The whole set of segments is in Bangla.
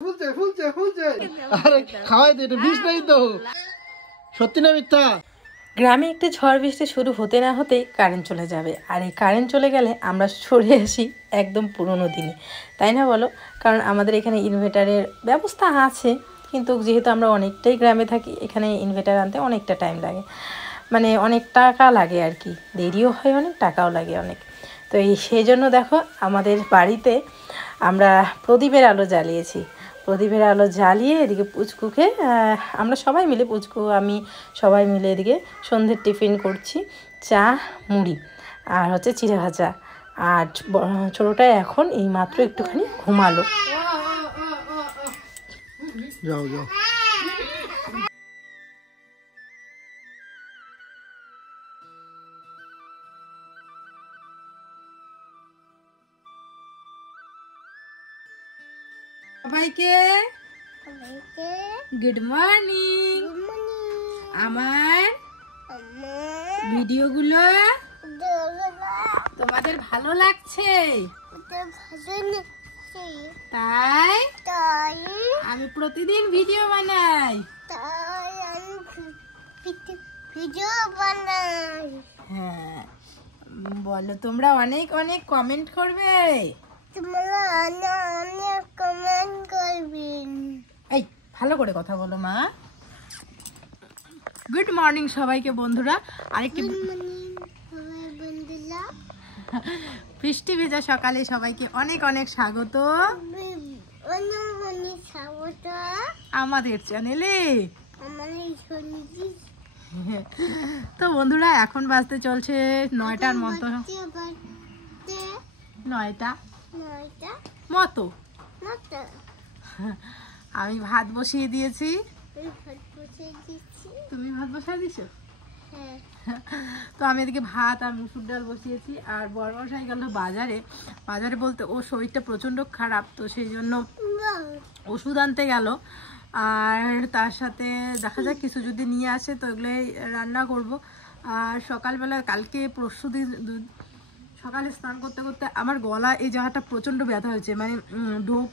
আরে খাওয়াই তো, এটা বিষ নাই তো। সত্যি না মিথ্যা? গ্রামে একটু ঝড় বৃষ্টি শুরু হতে না হতেই কারেন্ট চলে যাবে, আর এই কারেন্ট চলে গেলে আমরা সরে আসি একদম পুরনো দিনে, তাই না বলো? কারণ আমাদের এখানে ইনভার্টারের ব্যবস্থা আছে, কিন্তু যেহেতু আমরা অনেকটাই গ্রামে থাকি, এখানে ইনভার্টার আনতে অনেকটা টাইম লাগে, মানে অনেক টাকা লাগে আর কি, দেরিও হয় অনেক, টাকাও লাগে অনেক। তো সেই জন্য দেখো আমাদের বাড়িতে আমরা প্রদীপের আলো জ্বালিয়েছি। প্রদীপের আলো জ্বালিয়ে এদিকে পুচকুকে আমরা সবাই মিলে, পুচকু আমি সবাই মিলে এদিকে সন্ধ্যের টিফিন করছি, চা মুড়ি আর হচ্ছে চিড়ে ভাজা। আর ছোটোটা এখন এইমাত্র একটুখানি ঘুমালো। যাও যাও। সবাইকে গুড মর্নিং। আমার ভিডিওগুলো তোমাদের ভালো লাগছে তাই আমি প্রতিদিন ভিডিও বানাই। হ্যাঁ, বলো তোমরা অনেক অনেক কমেন্ট করবে। এই ভালো করে কথা বলো মা। গুড মর্নিং সবাইকে বন্ধুরা। আরেকটি বৃষ্টি ভেজা সকালে সবাইকে অনেক অনেক স্বাগত আমাদের চ্যানেলে। তো বন্ধুরা এখন বাজতে চলছে 9টার মতো, 9টা মতো। আমি ভাত বসিয়ে দিয়েছি। তুমি ভাত বসিয়ে দিছো? তো আমি এদিকে ভাত আর মুসুর ডাল বসিয়েছি। আর বড়মশাই গেল বাজারে। বাজারে বলতে ও শরীরটা প্রচণ্ড খারাপ, তো সেই জন্য ওষুধ আনতে গেল। আর তার সাথে দেখা যাক কিছু যদি নিয়ে আসে তো এগুলোই রান্না করব। আর সকালবেলা কালকে পরশুদিন সকালে স্নান করতে করতে আমার গলা এই জায়গাটা প্রচণ্ড ব্যথা হয়েছে, মানে ঢোক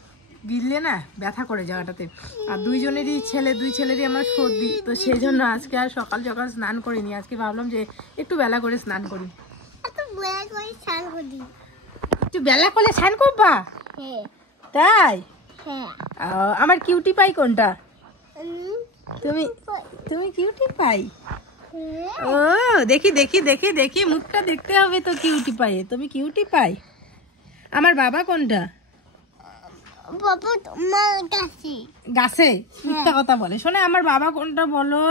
গিললে না ব্যথা করে জায়গাটাতে। আর দুই ছেলেরই আমার সর্দি, তো সেই জন্য আজকে আর সকাল সকাল স্নান করিনি। আজকে ভাবলাম যে একটু বেলা করে স্নান করি। একটু বেলা করে স্নান করবা? তাই? আমার কিউটি পাই কোনটা? তুমি কিউটি পাই? ও দেখি দেখি দেখি দেখি মুখটা দেখতে হবে তো। কিউটি পাই, তুমি কিউটি পাই। আমার বাবা কোনটা? গাছে মিথ্যা কথা বলে। শোনে আমার বাবা কোনটা বলো?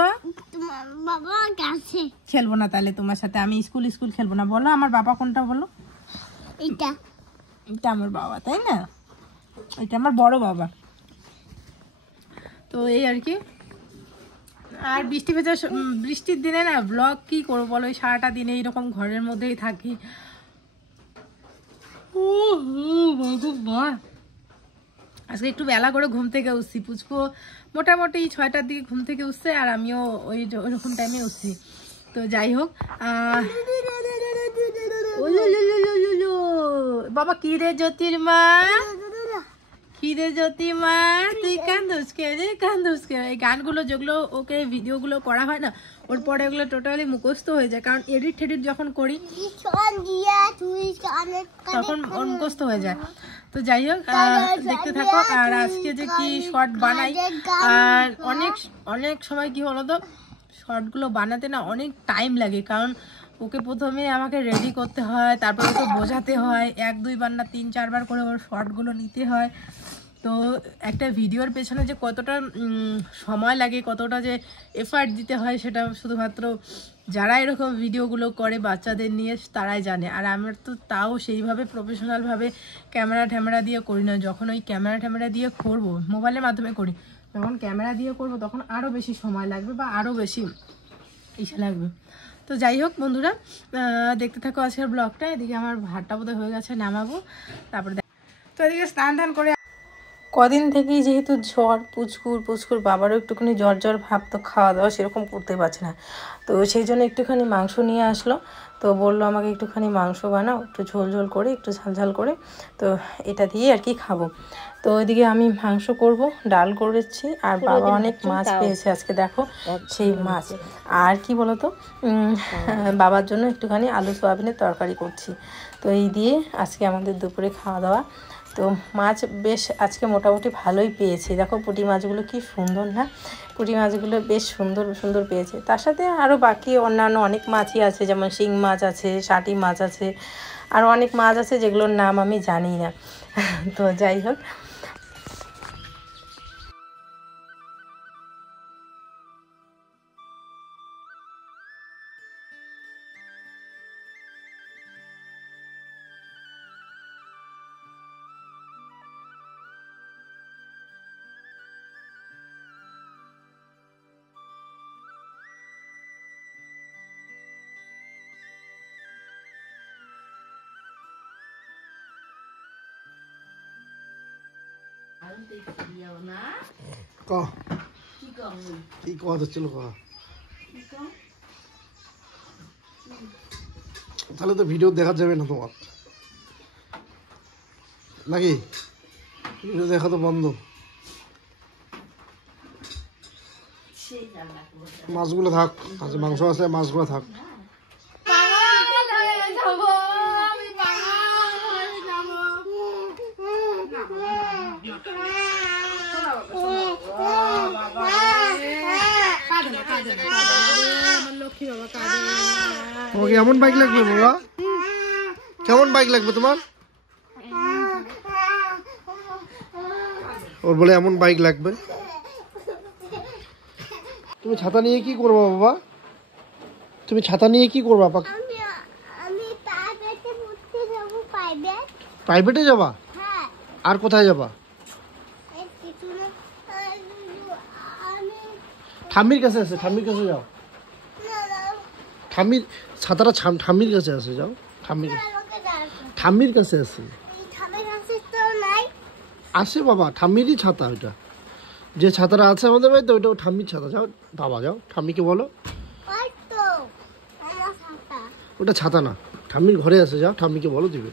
বাবা গাছে। খেলবো না তাহলে তোমার সাথে, আমি স্কুল খেলবো না। বলো আমার বাবা কোনটা বলো? এটা আমার বাবা, তাই না? এটা আমার বড় বাবা। তো এই আর কি। আর বৃষ্টির দিনে না ব্লগ কি করবো বলো, ওই সারাটা দিনে এইরকম ঘরের মধ্যেই থাকি। আজকে একটু বেলা করে ঘুম থেকে উঠছি। পুচকু মোটামুটি 6টার দিকে ঘুম থেকে উঠছে, আর আমিও ওইরকম টাইমে উঠছি। তো যাই হোক, বাবা কি রে জ্যোতির মা, কি রে জ্যোতি মা, তুই কান্দুস কে রে, কান্দুস কে? এই গানগুলো যেগুলো ওকে ভিডিওগুলো করা হয় না, ওর পরে ওগুলো টোটালি মুখস্থ হয়ে যায়, কারণ এডিট টেডিট যখন করি তখন ওর মুখস্থ হয়ে যায়। তো যাই হোক, দেখতে থাকো। আর আজকে যে কি শর্ট বানাই, আর অনেক সময় কি হলো তো, শর্টগুলো বানাতে না অনেক টাইম লাগে, কারণ ওকে প্রথমে আমাকে রেডি করতে হয়, তারপর ওকে বোঝাতে হয়, 1-2 বার না 3-4 বার করে ওর শর্টগুলো নিতে হয়। তো একটা ভিডিওর পেছনে যে কতটা সময় লাগে, কতটা যে এফার্ট দিতে হয়, সেটা শুধুমাত্র যারা এরকম ভিডিওগুলো করে বাচ্চাদের নিয়ে তারাই জানে। আর আমার তো তাও সেইভাবে প্রফেশনালভাবে ক্যামেরা দিয়ে করি না। যখন ওই ক্যামেরা দিয়ে করব, মোবাইলের মাধ্যমে করি, যখন ক্যামেরা দিয়ে করব তখন আরও বেশি সময় লাগবে বা আরও বেশি ইসে লাগবে। তো যাই হোক বন্ধুরা, দেখতে থাকো আজকের ব্লগটা। এদিকে আমার ভাতটা বোধহয় হয়ে গেছে, নামাবো তারপরে। তো এদিকে স্নান করে কদিন থেকেই যেহেতু জ্বর, পুচকুর বাবারও একটুখানি জ্বর ভাব, তো খাওয়া দাওয়া সেরকম করতে পারছে না। তো সেই জন্য একটুখানি মাংস নিয়ে আসলো। তো বললো আমাকে একটুখানি মাংস বানাও, একটু ঝোল করে, একটু ঝাল করে, তো এটা দিয়ে আর কি খাবো। তো ওইদিকে আমি মাংস করব, ডাল করেছি, আর বাবা অনেক মাছ পেয়েছে আজকে, দেখো সেই মাছ। আর কি বলতো, বাবার জন্য একটুখানি আলু সোয়াবিনের তরকারি করছি। তো এই দিয়ে আজকে আমাদের দুপুরে খাওয়া দাওয়া। তো মাছ বেশ আজকে মোটামুটি ভালোই পেয়েছি। দেখো পুঁটি মাছগুলো কি সুন্দর না, পুঁটি মাছগুলো বেশ সুন্দর পেয়েছে। তার সাথে আরও বাকি অন্যান্য অনেক মাছই আছে, যেমন শিং মাছ আছে, শাটি মাছ আছে, আর অনেক মাছ আছে যেগুলোর নাম আমি জানি না। তো যাই হোক, কি কথা ছিল, তাহলে তো ভিডিও দেখা যাবে না তোমার, নাকি? ভিডিও দেখা তো বন্ধ। মাছগুলো থাক, আচ্ছা মাংস আছে, মাছগুলো থাক। তোমাকে এমন বাইক লাগবে বাবা? কেমন বাইক লাগবে তোমার? ওর বলে এমন বাইক লাগবে। তুমি ছাতা নিয়ে কি করবা বাবা? তুমি ছাতা নিয়ে কি করবা? প্রাইভেটে যাবা? আর কোথায় যাবা? ঠাম্মির কাছে আছে, ঠাম্মির কাছে যাও। ঠাম্মির ছাতাটা ঠাম্মির কাছে আছে, যাও ঠাম্মির কাছে আছে। আসে বাবা, ঠাম্মিরই ছাতা ওইটা, যে ছাতাটা আছে আমাদের বাড়িতে ওইটা ঠাম্মির ছাতা। যাও বাবা, যাও ঠাম্মিকে বলো। ওটা ছাতা না, ঠাম্মির ঘরে আছে, যাও ঠাম্মিকে বলো দিবে।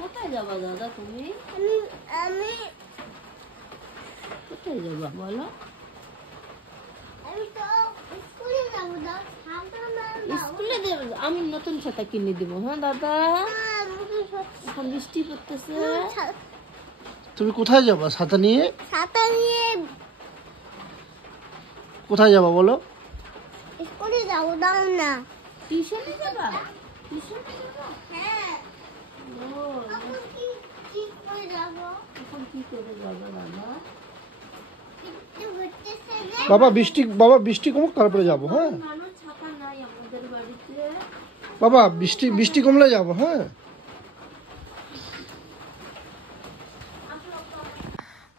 কোথায় যাবা দাদা তুমি? কোথায় যাবা বলো? স্কুলে আমি নতুন ছাতা কিনে দিব। হ্যাঁ দাদা, এখন বৃষ্টি পড়তেছে। তুমি কোথায় যাবা ছাতা নিয়ে? কোথায় যাবা বলো? স্কুলে যাবো, দাও না। টিউশনে যাবা? হ্যাঁ। এখন কি করে যাবো বাবা? বৃষ্টি কমুক তারপরে যাবো। হ্যাঁ ছাতা নাই আমাদের বাড়িতে বাবা, বৃষ্টি কমলে যাবো। হ্যাঁ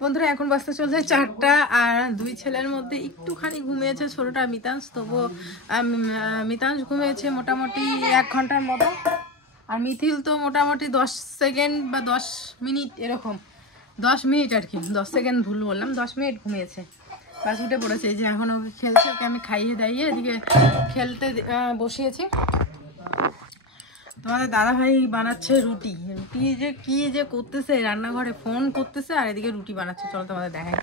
বন্ধুরা, এখন বাজতে চলছে 4টা, আর দুই ছেলের মধ্যে একটুখানি ঘুমিয়েছে ছোটটা মিতাংশ। তবুও মিতাংশ ঘুমিয়েছে মোটামুটি 1 ঘন্টার মতো, আর মিথিল তো মোটামুটি 10 সেকেন্ড বা 10 মিনিট এরকম, 10 মিনিট আর কি, 10 সেকেন্ড ভুল বললাম, 10 মিনিট ঘুমিয়েছে। বাস উঠে পড়েছে, এই যে এখন ওকে খেলছে, ওকে আমি খাইয়ে দাইয়ে এদিকে খেলতে বসিয়েছি। তোমাদের দাদাভাই বানাচ্ছে রুটি যে কি যে করতেছে, রান্নাঘরে ফোন করতেছে আর এদিকে রুটি বানাচ্ছে। চলো তোমাদের দেখাই।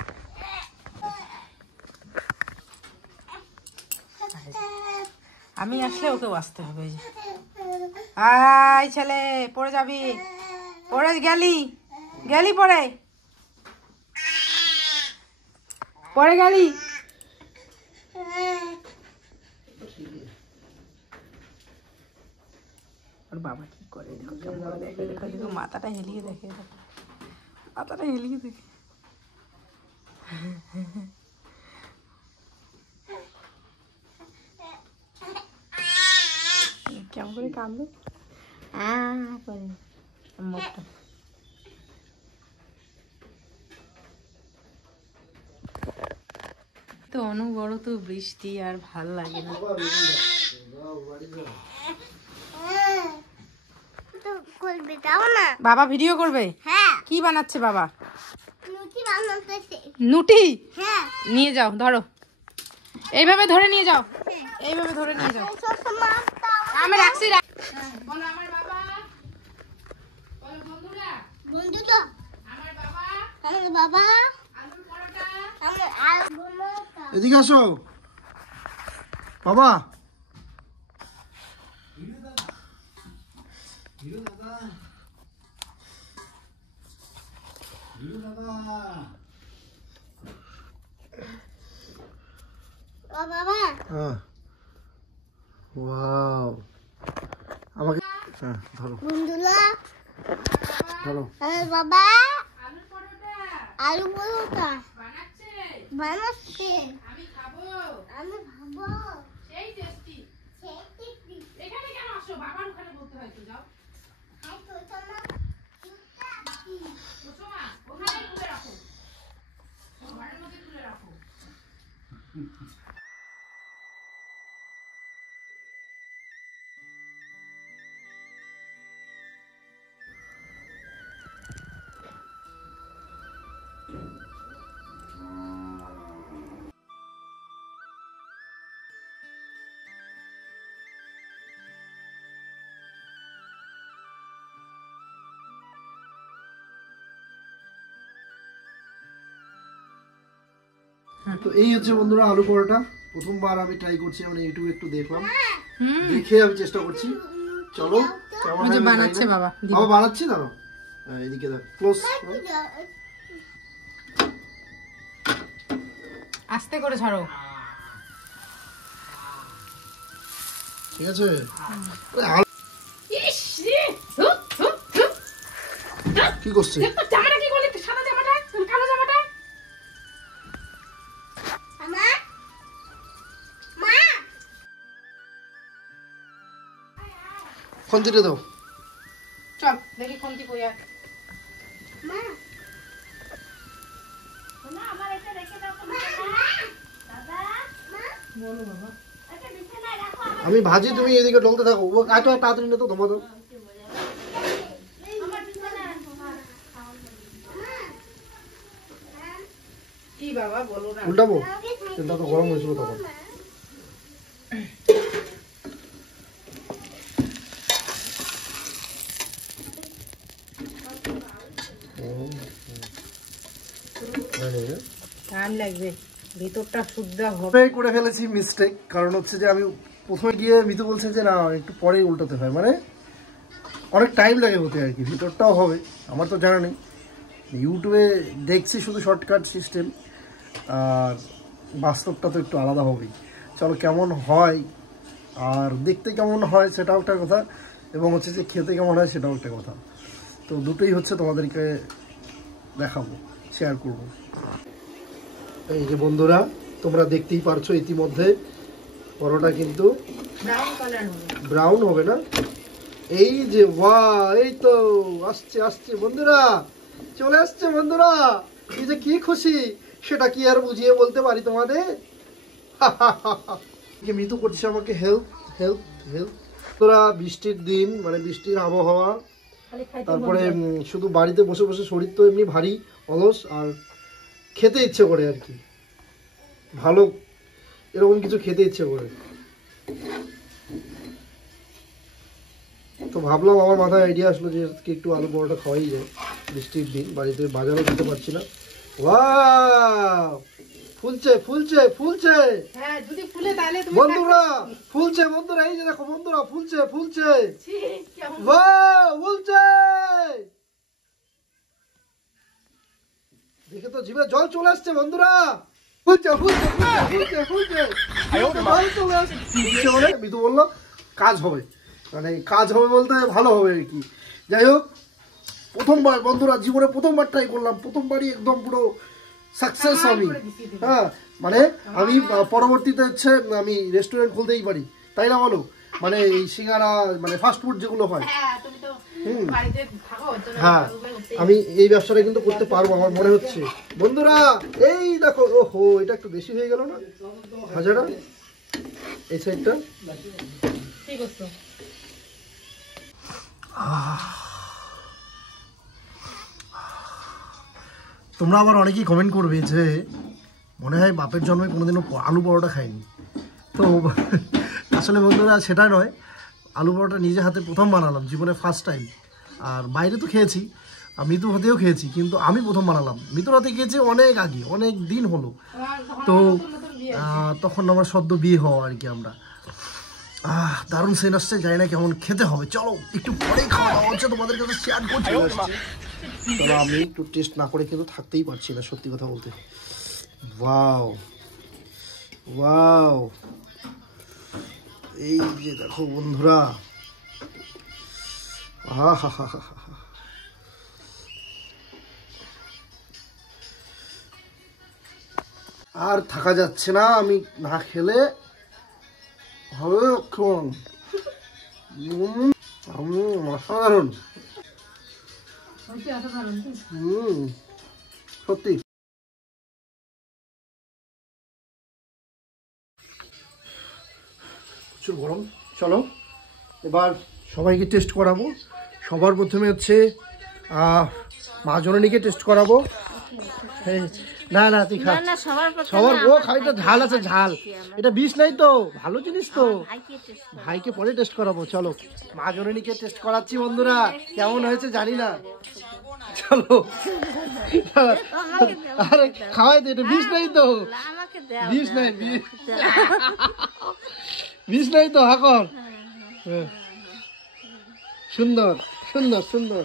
আমি আসলে ওকে আসতে হবে। আয় ছেলে, পড়ে যাবি, পড়ে গেলি পড়ে গেলি। আর বাবা কি করে দেখো, দেখো মাথাটা হেলিয়ে দেখে, মাথাটা হেলিয়ে দেখে। কেমন করে কাঁদবে করে মুখটা। তো তো অনবরত বৃষ্টি আর ভাল লাগে না। বাবা ভিডিও করবে? হ্যাঁ। কি বানাচ্ছে বাবা? নুটি বানাতেছে। নুটি? হ্যাঁ। নিয়ে যাও, ধরো, এইভাবে ধরে নিয়ে যাও, এইভাবে ধরে নিয়ে যাও। আমি রাখছি। বলো আমার বাবা, বলো বন্ধুরা, বন্ধুরা, আমার বাবা, আমার বাবা, আলুর পরোটা। আমার আলু পরোটা। এদিকে আসো বাবা। ও বাবা, হ্যাঁ, ওয়াও, আমাকে হ্যাঁ ধরো বন্ধুরা, ধরো। আমার বাবা আলুর পরোটা আলু পরোটা বানাচ্ছে, বানাচ্ছে। আমি খাবো, আমি ভাবো সেই টেস্টি। এখানে কেন আসো? বাবার ওখানে বলতে হয় তো, যাও। কুসুমা, ওখানে তুলে রাখো, ঘরের মধ্যে তুলে রাখো। তো এই হচ্ছে বন্ধুরা আলু পরোটা। প্রথমবার আমি ট্রাই করছি, মানে ইউটিউবে একটু দেখলাম, দেখে আমি চেষ্টা করছি। চলো কেমন হয় বানাচ্ছে বাবা, বাবা বানাচ্ছি। দাঁড়াও, এদিকে দেখ, ক্লোজ, আস্তে করে ছাড়ো। ঠিক আছে। কি করছে? জামাটা কি করলি? সাদা জামাটা, কালো জামাটা। মা, মা, খন্তিটা দাও। চল দেখি কোনটি কই আর। মা, না আমার এটা রেখে দাও তো। দাদা, মা, বলো বাবা। এটা বিছানায় রাখো। আমি ভাজি, তুমি এদিকে ডলতে থাকো। ও আটো তাড়াতাড়ি না তো ধমা দাও। আমার বিছানায় রাখো। কি বাবা বলো না। উল্টাবো, তেলটা তো গরম হয়েছিল তখন। টাইম লাগবে, ভিতরটা শুদ্ধ হবে। ওটাই করে ফেলেছি মিস্টেক। কারণ হচ্ছে যে আমি প্রথমে গিয়ে মিতু বলছে যে না একটু পরেই উল্টাতে হয়, মানে অনেক টাইম লাগে হতে আর কি। ভিতরটাও হবে, আমার তো জানা নেই। ইউটিউবে দেখছি শুধু শর্টকাট সিস্টেম, আর বাস্তবটা তো একটু আলাদা হবেই। চলো কেমন হয় আর দেখতে কেমন হয় সেটাও একটা কথা, এবং হচ্ছে যে খেতে কেমন হয় সেটাও একটা কথা। তো দুটোই হচ্ছে তোমাদেরকে দেখাবো, শেয়ার করবো। এই যে বন্ধুরা, তোমরা দেখতেই পারছো ইতিমধ্যে পরোটা কিন্তু ব্রাউন কালার হবে। ব্রাউন হবে না? এই যে বাহ, এই তো আসছে আসছে বন্ধুরা, চলে আসছে বন্ধুরা। এই যে কি খুশি, সেটা কি আর বুঝিয়ে বলতে পারি তোমাদের? মৃত্যু করছে আমাকে হেল্প হেল্প হেল্প। তোরা বৃষ্টির দিন, মানে বৃষ্টির আবহাওয়া, তারপরে শুধু বাড়িতে বসে বসে শরীর তো এমনি ভারী অলস, আর খেতে ইচ্ছে করে আর কি, ভালো এরকম কিছু খেতে ইচ্ছে করে। তো ভাবলাম, আমার মাথায় আইডিয়া আসলো যে আজকে একটু আলু পরোটা খাওয়াই যায় বৃষ্টির দিন, বাড়িতে বাজারও দিতে পারছি না। ওয়াও, ফুলছে ফুলছে ফুলছে হ্যাঁ, যদি ফুলে তাহলে তুমি বন্ধুরা, ফুলছে বন্ধুরা, এই যে দেখো বন্ধুরা, ফুলছে ফুলছে, কেমন ওয়াও ফুলছে। দেখে তো জিভে জল চলে আসছে বন্ধুরা। ফুলছে ফুলছে ফুলছে ফুলছে ফুলছে, চলে আসছে। ফুলছে বলে মিতু বললো কাজ হবে, মানে কাজ হবে বলতে ভালো হবে আর কি। যাই হোক, প্রথমবার বন্ধুরা, জীবনে প্রথমবার ট্রাই করলাম, প্রথমবারই একদম পুরো সাকসেস আমি। হ্যাঁ, মানে আমি পরবর্তীতে হচ্ছে আমি রেস্টুরেন্ট খুলতেই পারি, তাই না বলো? মানে এই সিঙ্গারা মানে ফাস্ট ফুড যেগুলো হয়। হ্যাঁ তুমি তো বাড়িতে থাকো ওর জন্য হ্যাঁ আমি এই ব্যবসাটা কিন্তু করতে পারবো আমার মনে হচ্ছে। বন্ধুরা এই দেখো, ওহো এটা একটু বেশি হয়ে গেল না ভাজাটা, এই সাইডটা। ঠিক আছে। তোমরা আবার অনেকেই কমেন্ট করবে যে মনে হয় বাপের জন্মে কোনোদিনও আলু পরোটা খাইনি। তো আসলে বন্ধুরা সেটা নয়, আলু পরোটা নিজে হাতে প্রথম বানালাম জীবনে, ফার্স্ট টাইম। আর বাইরে তো খেয়েছি, মৃত্যুর হাতেও খেয়েছি, কিন্তু আমি প্রথম বানালাম। মৃত্যুর হাতে খেয়েছি অনেক আগে, অনেক দিন হলো। তো তখন আমার সদ্য বিয়ে হওয়া আর কি। আমরা দারুণ সেন আসছে, জানি না কেমন খেতে হবে। চলো একটু পরেই খাওয়া দাওয়া হচ্ছে, তোমাদের কাছে শেয়ার করছি। চলো আমি একটু টেস্ট না করে কিন্তু থাকতেই পারছি না, সত্যি কথা বলতে। ওয়াও ওয়াও, এই যে দেখো বন্ধুরা, আর থাকা যাচ্ছে না, আমি না খেলে হবে ক্ষণ। অসাধারণ, সত্যি। প্রচুর গরম। চলো এবার সবাইকে টেস্ট করাবো। সবার প্রথমে হচ্ছে মা জননীকে টেস্ট করাবো। না না তুই খা, সবার ও খাইটা ঝাল আছে, ঝাল। এটা বিষ নাই তো, ভালো জিনিস তো। ভাইকে পরে টেস্ট করাবো। চলো মা জননীকে টেস্ট করাচ্ছি বন্ধুরা, কেমন হয়েছে জানি না। চলো আরে খাওয়াই তো, এটা বিষ নাই তো, বিষ নাই, বিষ নাই তো। হাকর সুন্দর সুন্দর সুন্দর।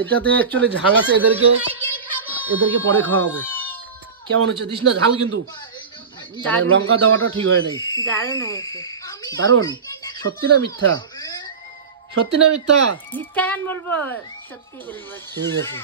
এটাতে অ্যাকচুয়ালি ঝাল আছে, এদেরকে পরে খাওয়াবো। কেমন হচ্ছে দিস না ঝাল, কিন্তু লঙ্কা দেওয়াটা ঠিক হয় নাই। দারুণ। সত্যি না মিথ্যা? সত্যি না মিথ্যা? মিথ্যা গান বলবো, সত্যি বলবো। ঠিক আছে।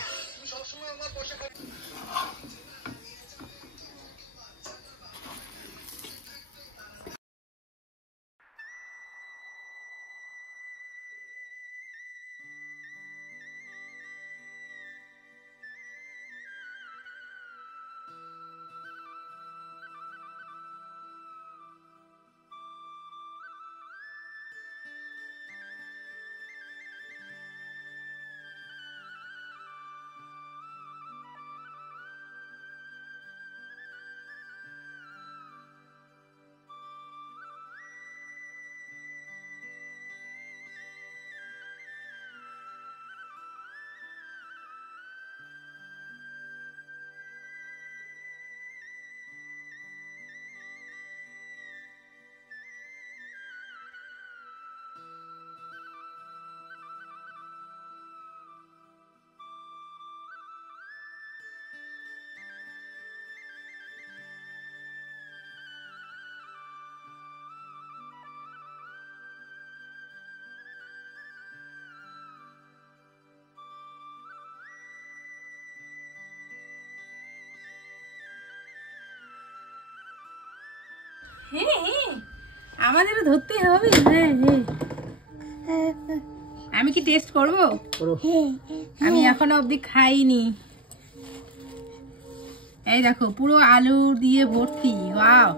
হ্যাঁ আমাদেরও ধরতেই হবে। হ্যাঁ আমি কি টেস্ট করবো? আমি এখনো অবধি খাইনি। এই দেখো পুরো আলু দিয়ে ভর্তি। ওয়াও।